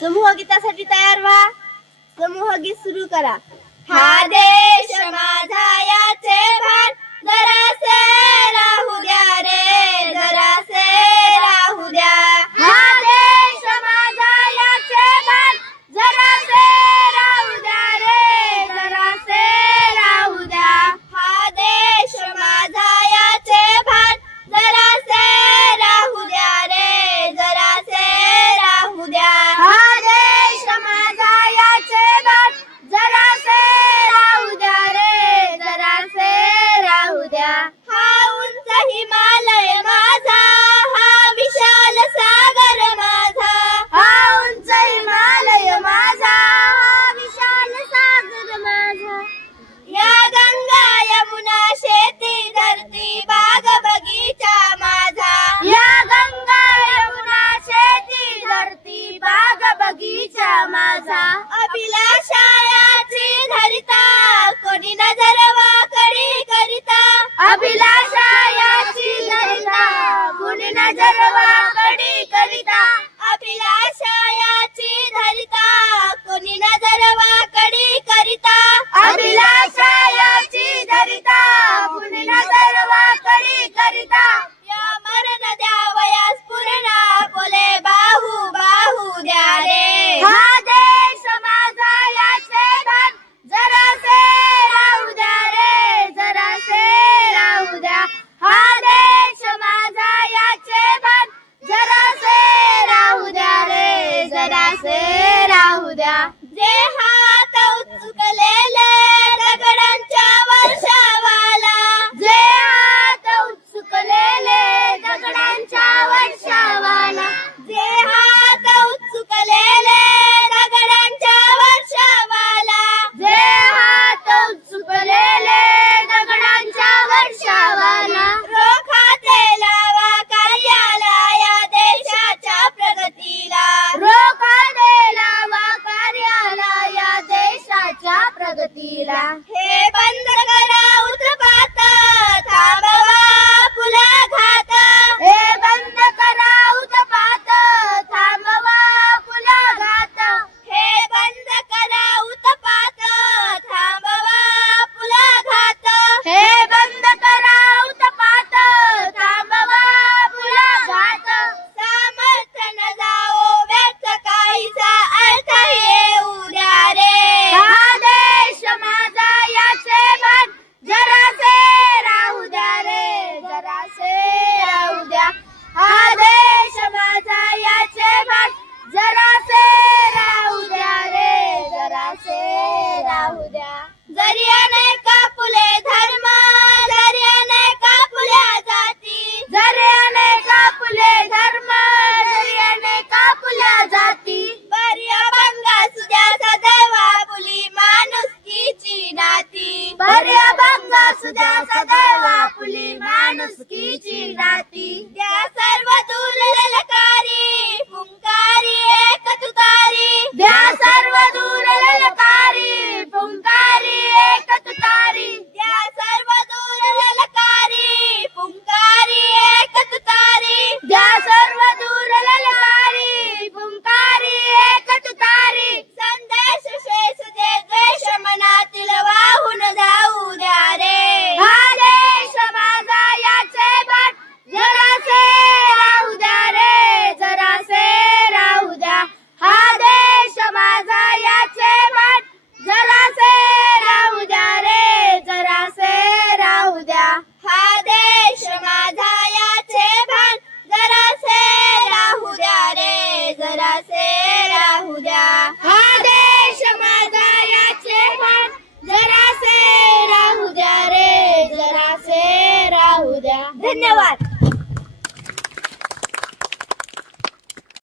समूह गीतासाठी तयार व्हा. समूह गीत सुरू करा. हा देश माझा याचे भान जरासे राहू द्या रे, जरासे राहू द्या. हा देश माझा याचे भान जरासे राहू द्या रे, जरासे राहू द्या. हा देश माझा याचे भान जरासे राहू द्या रे, जरासे राहू द्या. हा देश माझा याचे भान जरासे राहू द्या रे, जरासे राहू द्या. हा उंच हिमालय माझा, हा विशाल सागर माझा. हा उंच हिमालय माझा, हा विशाल सागर माझा. या गंगा यमुना शेती धरती बाग बगीचा माझा. या गंगा यमुना शेती धरती बाग बगीचा माझा. अभिलाषा याची धरिता कोणी नजर वाकडी करिता. अभिलाषा याची धरिता कोणी नजर वाकडी करिता. अभिलाषा याची धरिता कोणी नजर वाकडी करिता. अभिलाषा याची धरिता कोणी नजर वाकडी करिता. या मरण द्यावयास पूर्ण बोले बाहू बाहू द्या रे. हा देश माझा याचे भान जरासे राहू द्या रे, जरासे राहू द्या. हा देश माझा याचे भान जरासे राहू द्या रे, जरासे राहू द्या. जे हात उचकलेले दगडांच्या वर्षावाला. जे हात उचकलेले दगडांच्या वर्षावाला. जे हात उचकलेले दगडांच्या वर्षावाला. जे हात उचकलेले दगडांच्या वर्षावाला. रोखाते लावा कार्याला या देशाच्या प्रगतीला. रोखाते लावा कार्याला या देशाच्या प्रगतीला. हे बंद करा उत्पात, थांबवा पुला घात. हे बंद करा उत्पात, थांबवा पुला घात. हे बंद करा उत्पात, थांबवा पुला घात. हे बंद करा उत्पात, थांबवा पुला घात. सामर्थ्य न जाओ व्यर्थ काहीचा अर्थ येऊ द्या रे. हा देश माझा याचे भान जरासे राहू द्या रे, जरासे राहू द्या. हा देश माझा याचे भान जरासे राहू द्या रे, जरासे राहू द्या. जरियाने कापुले धर्म, जरियाने कापुल्या जाती. जरियाने कापुले धर्म, जरियाने कापुल्या जाती. बरी अभंग असू द्या सदैव आपुली माणुसकीची नाती. बरी अभंग असू द्या सदैव आपुली माणुसकीची नाती. द्या सर्व दूर ललकारी फुंकारी एक तुतारी. द्या सर्व दूर ललकारी फुंकारी एक तुतारी. द्या सर्व दूर ललकारी फुंकारी एक तुतारी. द्या सर्व दूर ललकारी फुंकारी एक तुतारी. संदेश शेष दे द्वेष मनातील वाहून जाऊ द्या रे. हा देश माझा याचे भान जरासे राहू द्या रे, जरासे राहू द्या. हा देश माझा याचे भान जरासे राहू द्या रे, जरासे राहू द्या. हा देश माझा याचे भान जरासे राहू द्या रे, जरासे राहू द्या. हा देश माझा याचे भान जरासे राहू द्या रे, जरासे राहू द्या. धन्यवाद.